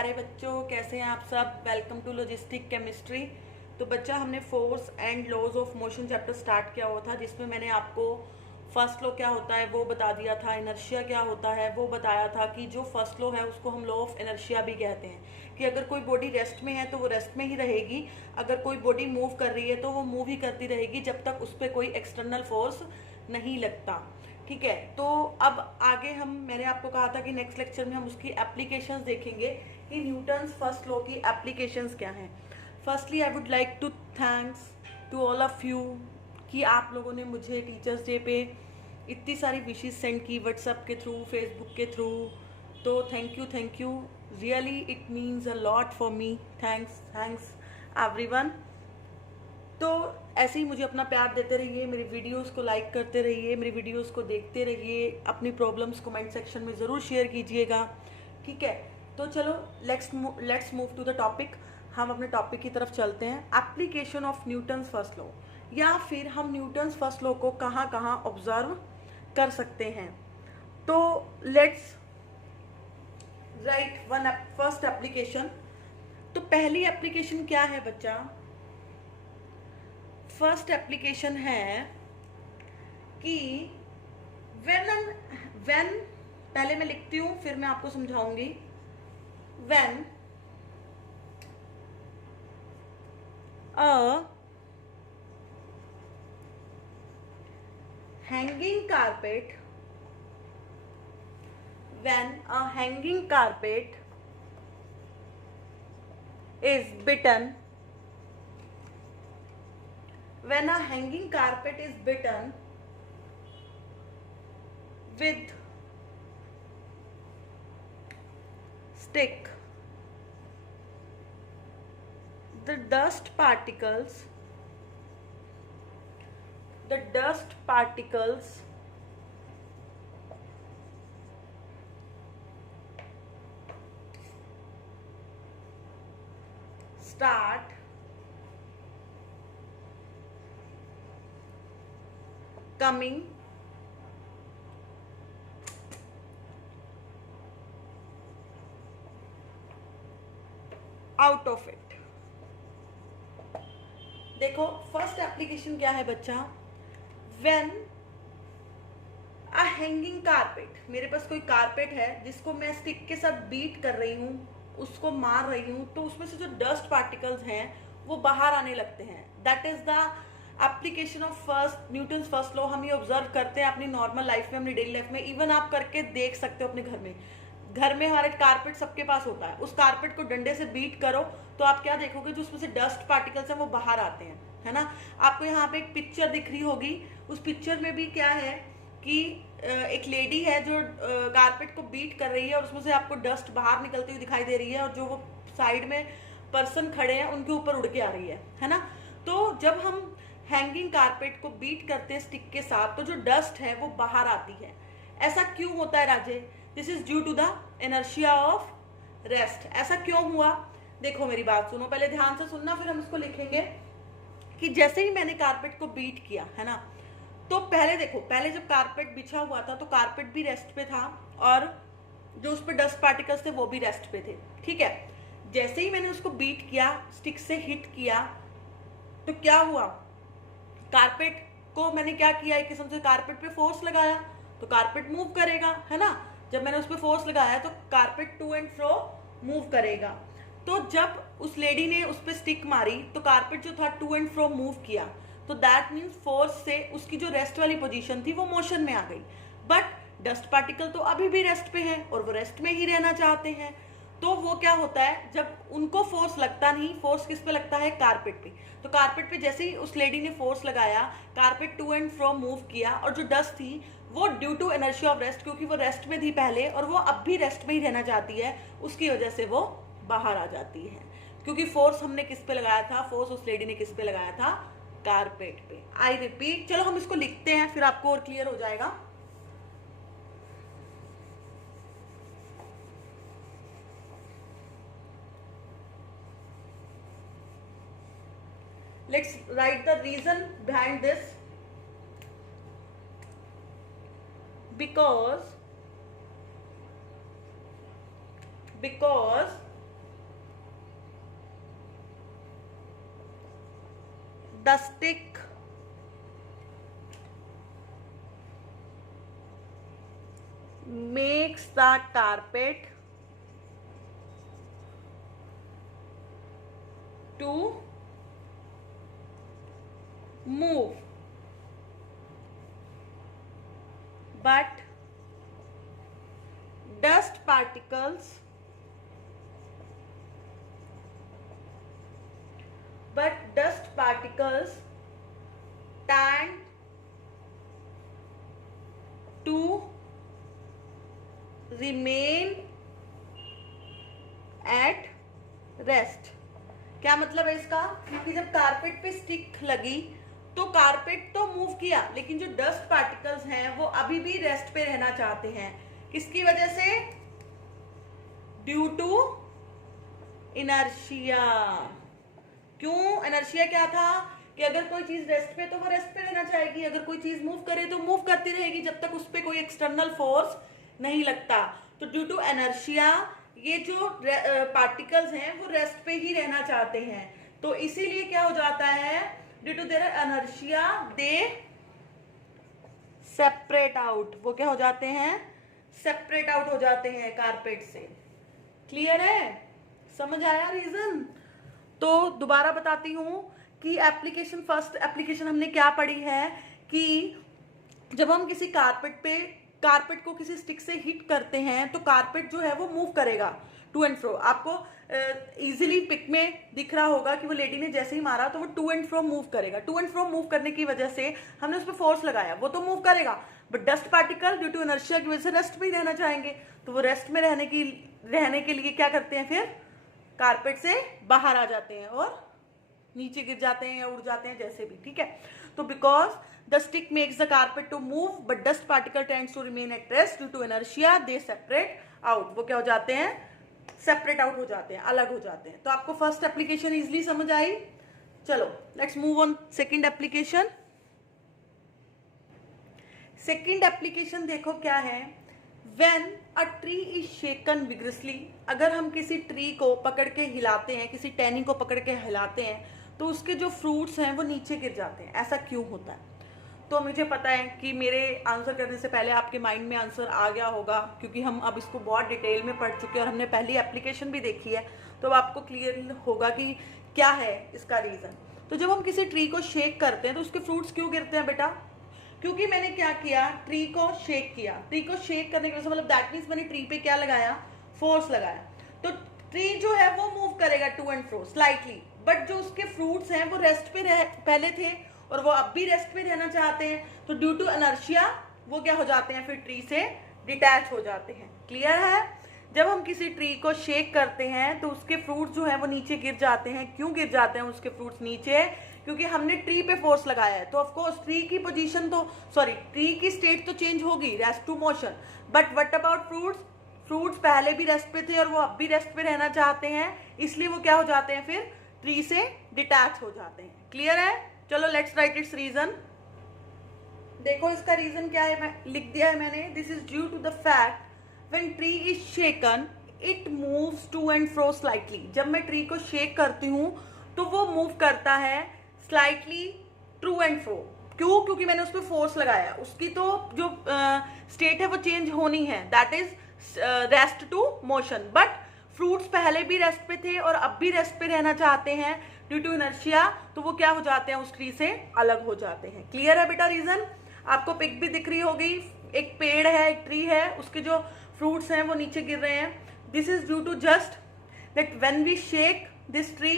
प्यारे बच्चों, कैसे हैं आप सब। Welcome to logistic chemistry. तो बच्चा, हमने force and laws of motion chapter start किया हुआ था, जिसमें मैंने आपको फर्स्ट लॉ क्या होता है वो बता दिया था, इनर्शिया क्या होता है वो बताया था कि जो फर्स्ट लॉ है उसको हम लॉ ऑफ इनर्शिया भी कहते हैं कि अगर कोई बॉडी रेस्ट में है तो वो रेस्ट में ही रहेगी, अगर कोई बॉडी मूव कर रही है तो वो मूव ही करती रहेगी जब तक उस पर कोई एक्सटर्नल फोर्स नहीं लगता। ठीक है, तो अब आगे मैंने आपको कहा था कि नेक्स्ट लेक्चर में हम उसकी एप्लीकेशंस देखेंगे कि न्यूटन्स फर्स्ट लॉ की एप्लीकेशंस क्या हैं। Firstly I would like to thanks to all of you कि आप लोगों ने मुझे टीचर्स डे पे इतनी सारी विशेस सेंड की व्हाट्सएप के थ्रू, फेसबुक के थ्रू। तो thank you really, it means a lot for me. Thanks everyone. तो ऐसे ही मुझे अपना प्यार देते रहिए, मेरी वीडियोस को लाइक करते रहिए, मेरी वीडियोस को देखते रहिए, अपनी प्रॉब्लम्स कमेंट सेक्शन में ज़रूर शेयर कीजिएगा। ठीक है, तो चलो let's move to the topic. हम अपने टॉपिक की तरफ चलते हैं। Application of Newton's first law, या फिर हम न्यूटन्स फर्स्ट लॉ को कहाँ कहाँ ऑब्जर्व कर सकते हैं। तो let's write one first application. तो पहली एप्लीकेशन क्या है बच्चा? फर्स्ट एप्लीकेशन है कि व्हेन पहले मैं लिखती हूं फिर मैं आपको समझाऊंगी। When a hanging carpet, when a hanging carpet is beaten, when a hanging carpet is bitten with stick, the dust particles start coming out of it। देखो फर्स्ट एप्लीकेशन क्या है बच्चा? व्हेन अ हैंगिंग कारपेट, मेरे पास कोई carpet है जिसको मैं stick के साथ बीट कर रही हूँ, उसको मार रही हूँ, तो उसमें से जो डस्ट पार्टिकल्स हैं वो बाहर आने लगते हैं। That is the application of first Newton's first law. हम ये ऑब्जर्व करते हैं अपनी नॉर्मल लाइफ में, अपनी डेली लाइफ में। इवन आप करके देख सकते हो अपने घर में हमारे कारपेट सबके पास होता है। उस कारपेट को डंडे से बीट करो तो आप क्या देखोगे, जो उसमें से डस्ट पार्टिकल्स हैं वो बाहर आते हैं, है ना। आपको यहाँ पे एक पिक्चर दिख रही होगी, उस पिक्चर में भी क्या है कि एक लेडी है जो कारपेट को बीट कर रही है और उसमें से आपको डस्ट बाहर निकलती हुई दिखाई दे रही है, और जो वो साइड में पर्सन खड़े हैं उनके ऊपर उड़ के आ रही है ना। तो जब हम हैंगिंग कारपेट को बीट करते हैं स्टिक के साथ तो जो डस्ट है वो बाहर आती है। ऐसा क्यों होता है Raje? This is due to the inertia of rest. ऐसा क्यों हुआ? देखो मेरी बात सुनो, पहले ध्यान से सुनना फिर हम इसको लिखेंगे। कि जैसे ही मैंने कारपेट को बीट किया, है ना, तो पहले देखो, पहले जब कारपेट बिछा हुआ था तो कारपेट भी रेस्ट पे था और जो उस पर डस्ट पार्टिकल्स थे वो भी रेस्ट पे थे। ठीक है, जैसे ही मैंने उसको बीट किया, स्टिक से हिट किया, तो क्या हुआ? कारपेट को मैंने क्या किया, एक किस्म से कारपेट पे फोर्स लगाया तो कारपेट मूव करेगा, है ना। जब मैंने उस पर फोर्स लगाया तो carpet to and fro move करेगा। तो जब उस लेडी ने उस पर स्टिक मारी तो कारपेट जो था टू एंड फ्रो मूव किया, तो दैट मीन्स फोर्स से उसकी जो रेस्ट वाली पोजीशन थी वो मोशन में आ गई। बट डस्ट पार्टिकल तो अभी भी रेस्ट पे हैं और वो रेस्ट में ही रहना चाहते हैं। तो वो क्या होता है, जब उनको फोर्स लगता नहीं, फोर्स किस पे लगता है? कारपेट पे। तो कारपेट पे जैसे ही उस लेडी ने फोर्स लगाया, carpet to and fro move किया, और जो डस्ट थी वो due to inertia of rest, क्योंकि वो रेस्ट में थी पहले और वो अब भी रेस्ट में ही रहना चाहती है, उसकी वजह से वो बाहर आ जाती है। क्योंकि फोर्स हमने किस पे लगाया था? फोर्स उस लेडी ने किस पे लगाया था? कारपेट पे। आई रिपीट, चलो हम इसको लिखते हैं फिर आपको और क्लियर हो जाएगा। Let's write the reason behind this. Because the stick makes the carpet to move, but dust particles tend to remain at rest। क्या मतलब है इसका? क्योंकि जब कारपेट पे स्टिक लगी तो कारपेट तो मूव किया, लेकिन जो डस्ट पार्टिकल्स हैं वो अभी भी रेस्ट पे रहना चाहते हैं। किसकी वजह से? Due to inertia. क्यों? इनर्शिया क्या था कि अगर कोई चीज रेस्ट पे तो वो रेस्ट पे रहना चाहेगी, अगर कोई चीज मूव करे तो मूव करती रहेगी जब तक उस पर कोई एक्सटर्नल फोर्स नहीं लगता। तो ड्यू टू इनर्शिया ये जो पार्टिकल्स हैं वो रेस्ट पे ही रहना चाहते हैं, तो इसीलिए क्या हो जाता है, due to their inertia they separate out. वो क्या हो जाते हैं? सेपरेट आउट हो जाते हैं कारपेट से। क्लियर है? समझ आया रीजन? तो दोबारा बताती हूं कि एप्लीकेशन, फर्स्ट एप्लीकेशन हमने क्या पढ़ी है कि जब हम किसी कारपेट को किसी स्टिक से हिट करते हैं तो कारपेट जो है वो मूव करेगा टू एंड फ्रो। आपको इजीली पिक में दिख रहा होगा कि वो लेडी ने जैसे ही मारा तो वो टू एंड फ्रो मूव करेगा। टू एंड फ्रो मूव करने की वजह से हमने उस पर फोर्स लगाया, वो तो मूव करेगा, but dust particle due to inertia की वजह से रेस्ट में ही रहना चाहेंगे, तो वो रेस्ट में रहने के लिए क्या करते हैं, फिर कारपेट से बाहर आ जाते हैं और नीचे गिर जाते हैं या उड़ जाते हैं, जैसे भी। ठीक है, तो because the stick makes the carpet to move but dust particle tends to remain at rest due to inertia they separate out. वो क्या हो जाते हैं? सेपरेट आउट हो जाते हैं, अलग हो जाते हैं। तो आपको फर्स्ट एप्लीकेशन इजिली समझ आई। चलो let's move on second application. Second application देखो क्या है, When a tree is shaken vigorously, अगर हम किसी ट्री को पकड़ के हिलाते हैं, किसी टहनी को पकड़ के हिलाते हैं तो उसके जो फ्रूट्स हैं वो नीचे गिर जाते हैं। ऐसा क्यों होता है? तो मुझे पता है कि मेरे आंसर करने से पहले आपके माइंड में आंसर आ गया होगा, क्योंकि हम अब इसको बहुत डिटेल में पढ़ चुके हैं और हमने पहली एप्लीकेशन भी देखी है, तो अब आपको क्लियर होगा कि क्या है इसका रीज़न। तो जब हम किसी ट्री को शेक करते हैं तो उसके फ्रूट्स क्यों गिरते हैं बेटा? क्योंकि मैंने क्या किया, ट्री को शेक किया। ट्री को शेक करने की वजह से मतलब दैट मीन्स मैंने ट्री पे क्या लगाया, फोर्स लगाया। तो ट्री जो है वो मूव करेगा to and fro slightly, but जो उसके फ्रूट्स हैं वो रेस्ट पे पहले थे और वो अब भी रेस्ट पे रहना चाहते हैं, तो ड्यू टू इनर्शिया वो क्या हो जाते हैं, फिर ट्री से डिटैच हो जाते हैं। क्लियर है? जब हम किसी ट्री को शेक करते हैं तो उसके फ्रूट्स जो है वो नीचे गिर जाते हैं। क्यों गिर जाते हैं उसके फ्रूट्स नीचे? क्योंकि हमने ट्री पे फोर्स लगाया है। तो ऑफ कोर्स ट्री की पोजीशन तो ट्री की स्टेट तो चेंज होगी, rest to motion, but what about fruits? Fruits पहले भी रेस्ट पे थे और वो अब भी रेस्ट पे रहना चाहते हैं, इसलिए वो क्या हो जाते हैं, फिर ट्री से डिटैच हो जाते हैं। क्लियर है? चलो लेट्स राइट इट्स रीजन। देखो इसका रीजन क्या है, मैं लिख दिया है मैंने। This is due to the fact when tree is shaken it moves to and fro slightly. जब मैं ट्री को शेक करती हूँ तो वो मूव करता है स्लाइटली टू एंड फ्रो। क्यों? क्योंकि मैंने उस पर फोर्स लगाया। उसकी तो जो स्टेट है वो चेंज होनी है, that is rest to motion, but fruits पहले भी रेस्ट पे थे और अब भी रेस्ट पे रहना चाहते हैं ड्यू टू इनर्शिया, तो वो क्या हो जाते हैं, उस ट्री से अलग हो जाते हैं। क्लियर है बेटा रीजन? आपको पिक भी दिख रही होगी, एक पेड़ है, एक ट्री है, उसके जो फ्रूट्स हैं वो नीचे गिर रहे हैं। This is due to just that when we shake this tree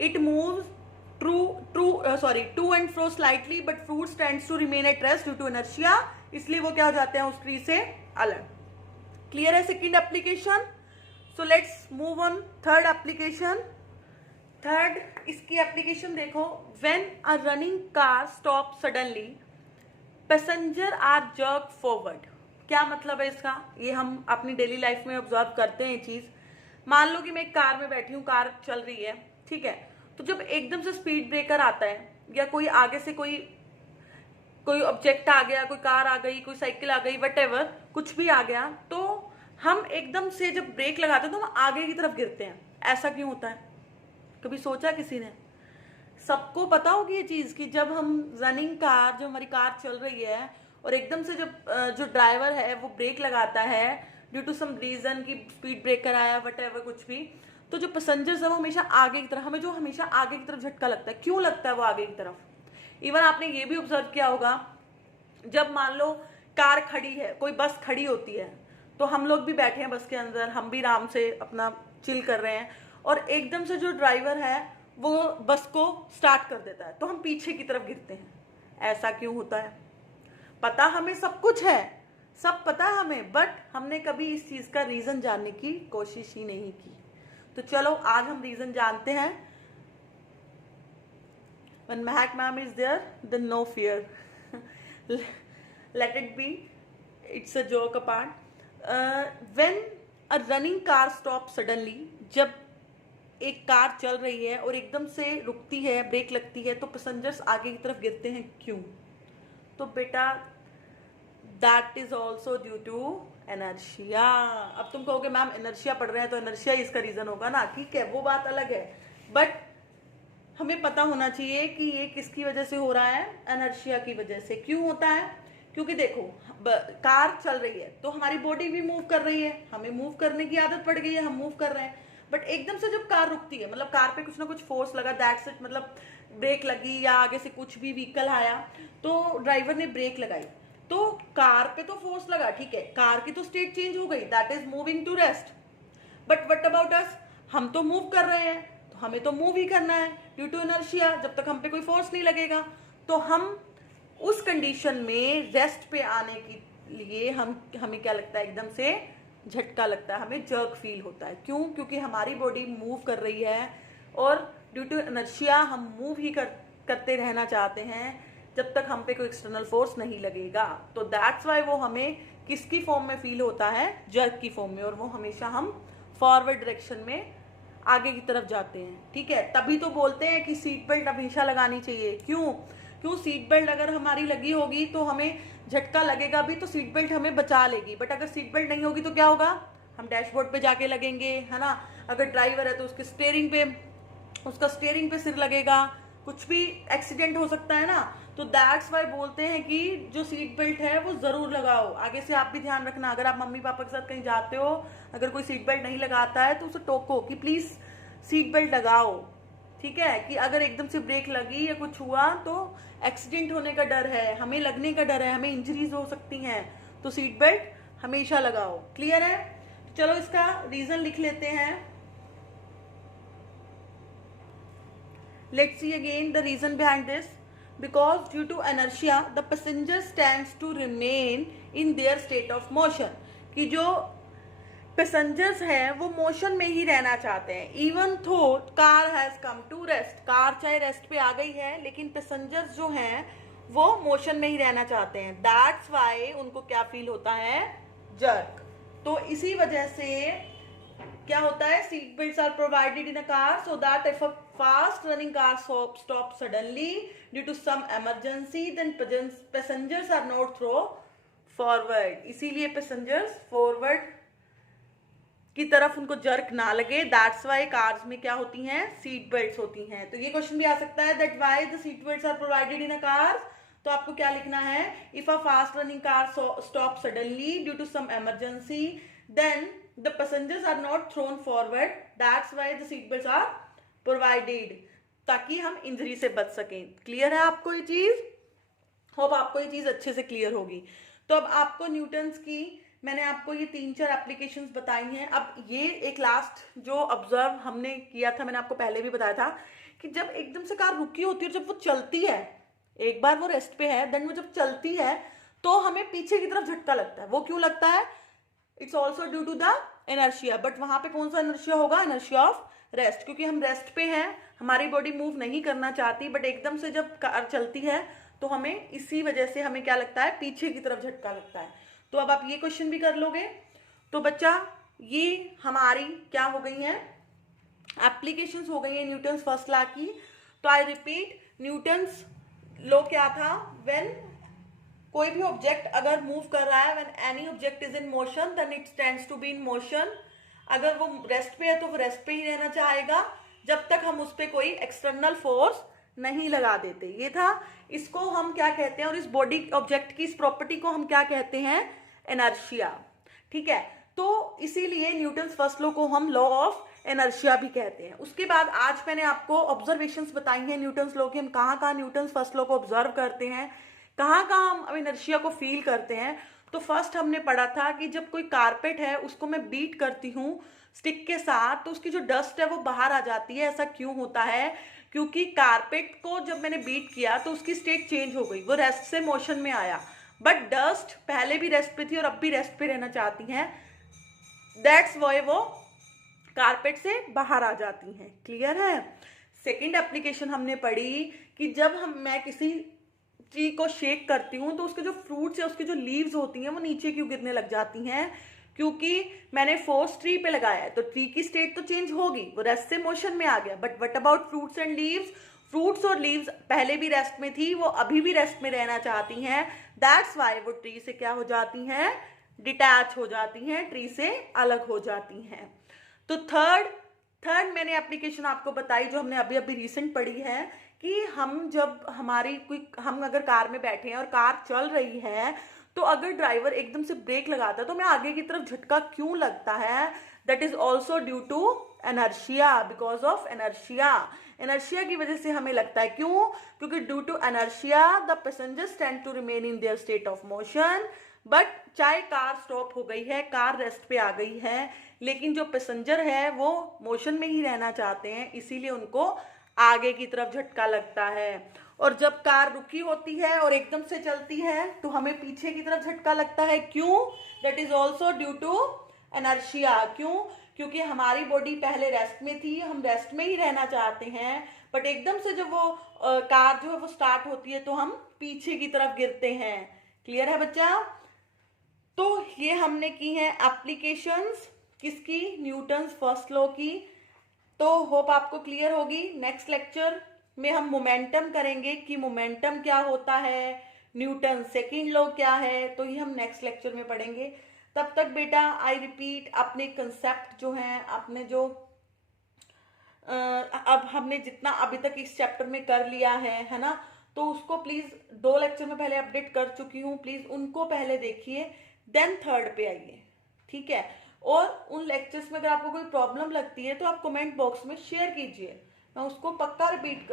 it moves to and fro slightly but fruits tends to remain at rest due to inertia, इसलिए वो क्या हो जाते हैं, उस ट्री से अलग। क्लियर है second application? So let's move on third application. Third इसकी एप्लीकेशन देखो, when a running car stop suddenly passenger are jerk forward. क्या मतलब है इसका? ये हम अपनी डेली लाइफ में ऑब्जर्व करते हैं ये चीज। मान लो कि मैं एक कार में बैठी हूँ, कार चल रही है, ठीक है, तो जब एकदम से स्पीड ब्रेकर आता है या कोई आगे से कोई ऑब्जेक्ट आ गया, कोई कार आ गई, कोई साइकिल आ गई, व्हाटएवर कुछ भी आ गया, तो हम एकदम से जब ब्रेक लगाते हैं तो हम आगे की तरफ गिरते हैं। ऐसा क्यों होता है? कभी सोचा किसी ने? सबको पता होगी ये चीज कि जब हम रनिंग कार, जो हमारी कार चल रही है और एकदम से जब जो ड्राइवर है वो ब्रेक लगाता है ड्यू टू सम रीजन की स्पीड ब्रेकर आया वट एवर कुछ भी, तो जो पैसेंजर्स है वो हमेशा आगे की तरफ, हमें जो हमेशा आगे की तरफ झटका लगता है, क्यों लगता है वो आगे की तरफ? इवन आपने ये भी ऑब्जर्व किया होगा, जब मान लो कार खड़ी है, कोई बस खड़ी होती है, तो हम लोग भी बैठे हैं बस के अंदर, हम भी आराम से अपना चिल कर रहे हैं, और एकदम से जो ड्राइवर है वो बस को स्टार्ट कर देता है, तो हम पीछे की तरफ गिरते हैं। ऐसा क्यों होता है? पता हमें सब कुछ है, सब पता है हमें, बट हमने कभी इस चीज का रीजन जानने की कोशिश ही नहीं की। तो चलो आज हम रीजन जानते हैं। When Mahak ma'am is there, then no fear. Let it be. It's a joke apart. When a running car stops suddenly, जब एक कार चल रही है और एकदम से रुकती है, ब्रेक लगती है, तो पैसेंजर्स आगे की तरफ गिरते हैं, क्यों? तो बेटा that is also due to inertia. अब तुम कहोगे मैम इनर्शिया पढ़ रहे हैं तो इनर्शिया इसका रीजन होगा ना, ठीक है वो बात अलग है, बट हमें पता होना चाहिए कि ये किसकी वजह से हो रहा है, इनर्शिया की वजह से। क्यों होता है? क्योंकि देखो कार चल रही है तो हमारी बॉडी भी मूव कर रही है, हमें मूव करने की आदत पड़ गई है, हम मूव कर रहे हैं, बट एकदम से जब कार रुकती है, मतलब कार पे कुछ ना कुछ फोर्स लगा, दैट्स इट, मतलब ब्रेक लगी या आगे से कुछ भी व्हीकल आया तो ड्राइवर ने ब्रेक लगाई, तो कार पे तो फोर्स लगा, ठीक है, कार की तो स्टेट चेंज हो गई, that is moving to rest. But what about us? हम तो मूव कर रहे हैं, तो हमें तो मूव ही करना है ड्यू टू इनर्शिया, जब तक हम पे कोई फोर्स नहीं लगेगा। तो हम उस कंडीशन में रेस्ट पे आने के लिए हमें क्या लगता है, एकदम से झटका लगता है, हमें जर्क फील होता है। क्यों? क्योंकि हमारी बॉडी मूव कर रही है और ड्यू टू इनर्शिया हम मूव ही करते रहना चाहते हैं जब तक हम पे कोई एक्सटर्नल फोर्स नहीं लगेगा। तो दैट्स वाई वो हमें किसकी फॉर्म में फील होता है, जर्क की फॉर्म में, और वो हमेशा हम फॉरवर्ड डायरेक्शन में आगे की तरफ जाते हैं, ठीक है। तभी तो बोलते हैं कि सीट बेल्ट हमेशा लगानी चाहिए। क्यों? सीट बेल्ट अगर हमारी लगी होगी तो हमें झटका लगेगा भी, तो सीट बेल्ट हमें बचा लेगी, बट अगर सीट बेल्ट नहीं होगी तो क्या होगा, हम डैशबोर्ड पे जाके लगेंगे, है ना। अगर ड्राइवर है तो उसका स्टीयरिंग पे सिर लगेगा, कुछ भी एक्सीडेंट हो सकता है ना। तो दैट्स वाई बोलते हैं कि जो सीट बेल्ट है वो जरूर लगाओ। आगे से आप भी ध्यान रखना, अगर आप मम्मी पापा के साथ कहीं जाते हो, अगर कोई सीट बेल्ट नहीं लगाता है तो उसे टोको कि प्लीज सीट बेल्ट लगाओ, ठीक है। कि अगर एकदम से ब्रेक लगी या कुछ हुआ तो एक्सीडेंट होने का डर है, हमें लगने का डर है, हमें इंजरीज हो सकती हैं, तो सीट बेल्ट हमेशा लगाओ। क्लियर है? चलो इसका रीजन लिख लेते हैं। Let's see again the reason behind this. Because due to inertia, the passenger stands to remain in their state of motion. कि जो पैसेंजर्स हैं वो मोशन में ही रहना चाहते हैं, even though car has come to rest, car चाहे rest पे आ गई है लेकिन पैसेंजर्स जो हैं वो मोशन में ही रहना चाहते हैं। दैट्स वाई उनको क्या फील होता है, जर्क। तो इसी वजह से क्या होता है, seat belts are provided in a car so that if a fast running car stop suddenly due to some emergency then passengers are not throw forward. इसीलिए पैसेंजर्स फॉरवर्ड की तरफ उनको जर्क ना लगे, दैट्स वाई कार्स में क्या होती हैं, सीट बेल्ट्स होती हैं। तो ये क्वेश्चन भी आ सकता है that why the seat belts are provided in a car. तो आपको क्या लिखना है, if a fast running car stop suddenly due to some emergency then the passengers are not thrown forward, that's why the seat belts are provided, ताकि हम injury से बच सकें। क्लियर है आपको ये चीज? होप आपको ये चीज अच्छे से क्लियर होगी। तो अब आपको न्यूटन्स की मैंने आपको ये 3-4 एप्लीकेशंस बताई हैं। अब ये एक लास्ट जो ऑब्जर्व हमने किया था, मैंने आपको पहले भी बताया था कि जब एकदम से कार रुकी होती है और जब वो चलती है, एक बार वो रेस्ट पे है, देन वो जब चलती है तो हमें पीछे की तरफ झटका लगता है। वो क्यों लगता है? It's also due to the inertia, but वहां पे कौन सा इनर्शिया होगा, इनर्शिया ऑफ रेस्ट, क्योंकि हम रेस्ट पे हैं, हमारी बॉडी मूव नहीं करना चाहती, बट एकदम से जब कार चलती है तो हमें इसी वजह से हमें क्या लगता है, पीछे की तरफ झटका लगता है। तो अब आप ये क्वेश्चन भी कर लोगे। तो बच्चा ये हमारी क्या हो गई है, एप्लीकेशंस हो गई है न्यूटन्स फर्स्ट लॉ की। तो आई रिपीट, न्यूटन्स लॉ क्या था, व्हेन कोई भी ऑब्जेक्ट अगर मूव कर रहा है, when any object is in motion then it stands to be in motion. अगर वो रेस्ट पे है तो वो रेस्ट पे ही रहना चाहेगा जब तक हम उस पर कोई एक्सटर्नल फोर्स नहीं लगा देते। ये था, इसको हम क्या कहते हैं, और इस बॉडी ऑब्जेक्ट की इस प्रॉपर्टी को हम क्या कहते हैं, इनर्शिया। ठीक है, तो इसीलिए न्यूटन्स फर्स्ट लॉ को हम लॉ ऑफ इनर्शिया भी कहते हैं। उसके बाद आज मैंने आपको ऑब्जर्वेशंस बताई हैं न्यूटन्स लॉ की, हम कहाँ कहाँ न्यूटन्स फर्स्ट लॉ को ऑब्जर्व करते हैं, कहाँ कहाँ हम इनर्शिया को फील करते हैं। तो फर्स्ट हमने पढ़ा था कि जब कोई कारपेट है उसको मैं बीट करती हूँ स्टिक के साथ, तो उसकी जो डस्ट है वो बाहर आ जाती है। ऐसा क्यों होता है, क्योंकि कारपेट को जब मैंने बीट किया तो उसकी स्टेट चेंज हो गई, वो रेस्ट से मोशन में आया, बट डस्ट पहले भी रेस्ट पे थी और अब भी रेस्ट पे रहना चाहती हैं, दैट्स वाई वो कारपेट से बाहर आ जाती हैं। क्लियर है। सेकेंड एप्लीकेशन हमने पढ़ी कि जब मैं किसी ट्री को शेक करती हूँ तो उसके जो फ्रूट्स है, उसकी जो लीव्स होती हैं वो नीचे क्यों गिरने लग जाती हैं, क्योंकि मैंने फोर्स ट्री पे लगाया है। तो ट्री की स्टेट तो चेंज होगी, वो रेस्ट से मोशन में आ गया, but what about fruits and leaves, fruits और लीव्स पहले भी रेस्ट में थी, वो अभी भी रेस्ट में रहना चाहती हैं, दैट्स वाई वो ट्री से क्या हो जाती हैं, डिटैच हो जाती हैं, ट्री से अलग हो जाती हैं। तो थर्ड मैंने एप्लीकेशन आपको बताई जो हमने अभी अभी रिसेंट पढ़ी है कि हम जब हम अगर कार में बैठे हैं और कार चल रही है, तो अगर ड्राइवर एकदम से ब्रेक लगाता है तो हमें आगे की तरफ झटका क्यों लगता है, that is also due to inertia, because of inertia. Inertia की वजह से हमें लगता है, क्यों, क्योंकि due to inertia the passengers tend to remain in their state of motion, but चाहे कार स्टॉप हो गई है, कार रेस्ट पे आ गई है, लेकिन जो पैसेंजर है वो मोशन में ही रहना चाहते हैं, इसीलिए उनको आगे की तरफ झटका लगता है। और जब कार रुकी होती है और एकदम से चलती है तो हमें पीछे की तरफ झटका लगता है, क्यों, that is also due to inertia. क्यों, क्योंकि हमारी बॉडी पहले रेस्ट में थी, हम रेस्ट में ही रहना चाहते हैं, बट एकदम से जब वो कार जो है वो स्टार्ट होती है तो हम पीछे की तरफ गिरते हैं। क्लियर है बच्चा। तो ये हमने की है एप्लीकेशंस किसकी, न्यूटन्स फर्स्ट लॉ की। तो होप आपको क्लियर होगी। नेक्स्ट लेक्चर में हम मोमेंटम करेंगे कि मोमेंटम क्या होता है, न्यूटन सेकंड लॉ क्या है, तो ये हम नेक्स्ट लेक्चर में पढ़ेंगे। तब तक बेटा आई रिपीट, अपने कंसेप्ट जो हैं, अपने जो अब हमने जितना अभी तक इस चैप्टर में कर लिया है ना, तो उसको प्लीज 2 लेक्चर में पहले अपडेट कर चुकी हूँ, प्लीज उनको पहले देखिए, देन थर्ड पे आइए। ठीक है। और उन लेक्चर्स में अगर आपको कोई प्रॉब्लम लगती है तो आप कमेंट बॉक्स में शेयर कीजिए, मैं उसको पक्का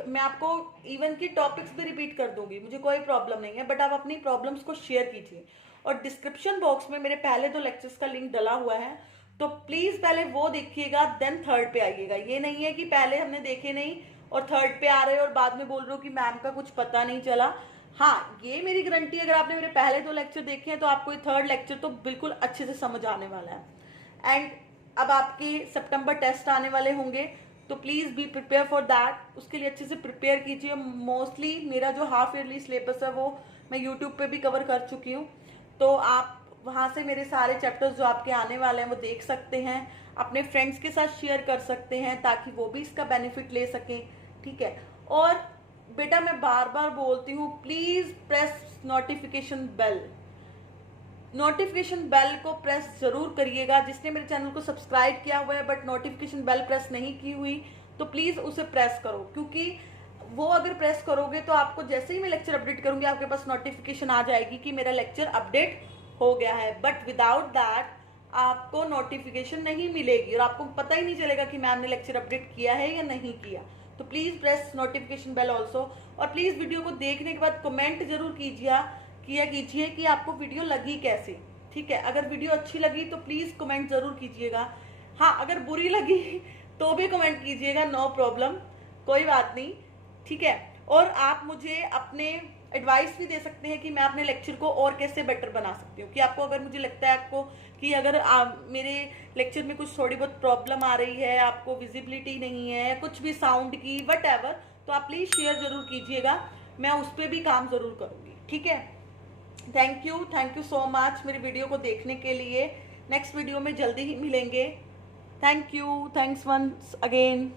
मैं आपको इवन की टॉपिक्स भी रिपीट कर दूंगी, मुझे कोई प्रॉब्लम नहीं है, बट आप अपनी प्रॉब्लम्स को शेयर कीजिए। और डिस्क्रिप्शन बॉक्स में मेरे पहले 2 लेक्चर्स का लिंक डला हुआ है, तो प्लीज पहले वो देखिएगा, देन थर्ड पे आइएगा। ये नहीं है कि पहले हमने देखे नहीं और थर्ड पे आ रहे हो और बाद में बोल रहे हो कि मैम का कुछ पता नहीं चला। हाँ, ये मेरी गारंटी, अगर आपने मेरे पहले 2 लेक्चर देखे हैं तो आपको ये थर्ड लेक्चर तो बिल्कुल अच्छे से समझ आने वाला है। एंड अब आपके सितंबर टेस्ट आने वाले होंगे, तो please be prepare for that, उसके लिए अच्छे से प्रिपेयर कीजिए। मोस्टली मेरा जो हाफ ईयरली सिलेबस है वो मैं यूट्यूब पे भी कवर कर चुकी हूँ, तो आप वहाँ से मेरे सारे चैप्टर्स जो आपके आने वाले हैं वो देख सकते हैं, अपने फ्रेंड्स के साथ शेयर कर सकते हैं ताकि वो भी इसका बेनिफिट ले सकें। ठीक है। और बेटा मैं बार बार बोलती हूँ, please press notification bell, notification bell को प्रेस जरूर करिएगा। जिसने मेरे चैनल को सब्सक्राइब किया हुआ है बट नोटिफिकेशन बेल प्रेस नहीं की हुई, तो प्लीज़ उसे प्रेस करो, क्योंकि वो अगर प्रेस करोगे तो आपको जैसे ही मैं लेक्चर अपडेट करूंगी आपके पास नोटिफिकेशन आ जाएगी कि मेरा लेक्चर अपडेट हो गया है। बट विदाउट दैट आपको नोटिफिकेशन नहीं मिलेगी और आपको पता ही नहीं चलेगा कि मैम ने लेक्चर अपडेट किया है या नहीं किया। तो please press notification bell also. और प्लीज़ वीडियो को देखने के बाद कमेंट जरूर कीजिए कि आपको वीडियो लगी कैसे। ठीक है। अगर वीडियो अच्छी लगी तो प्लीज़ कमेंट ज़रूर कीजिएगा। हाँ, अगर बुरी लगी तो भी कमेंट कीजिएगा, नो प्रॉब्लम, कोई बात नहीं। ठीक है। और आप मुझे अपने एडवाइस भी दे सकते हैं कि मैं अपने लेक्चर को और कैसे बेटर बना सकती हूँ, कि आपको अगर मुझे लगता है आपको कि अगर मेरे लेक्चर में कुछ थोड़ी बहुत प्रॉब्लम आ रही है, आपको विजिबिलिटी नहीं है, कुछ भी साउंड की वटएवर, तो आप प्लीज़ शेयर ज़रूर कीजिएगा, मैं उस पर भी काम ज़रूर करूँगी। ठीक है। थैंक यू सो मच मेरी वीडियो को देखने के लिए। नेक्स्ट वीडियो में जल्दी ही मिलेंगे। Thank you, thanks once again.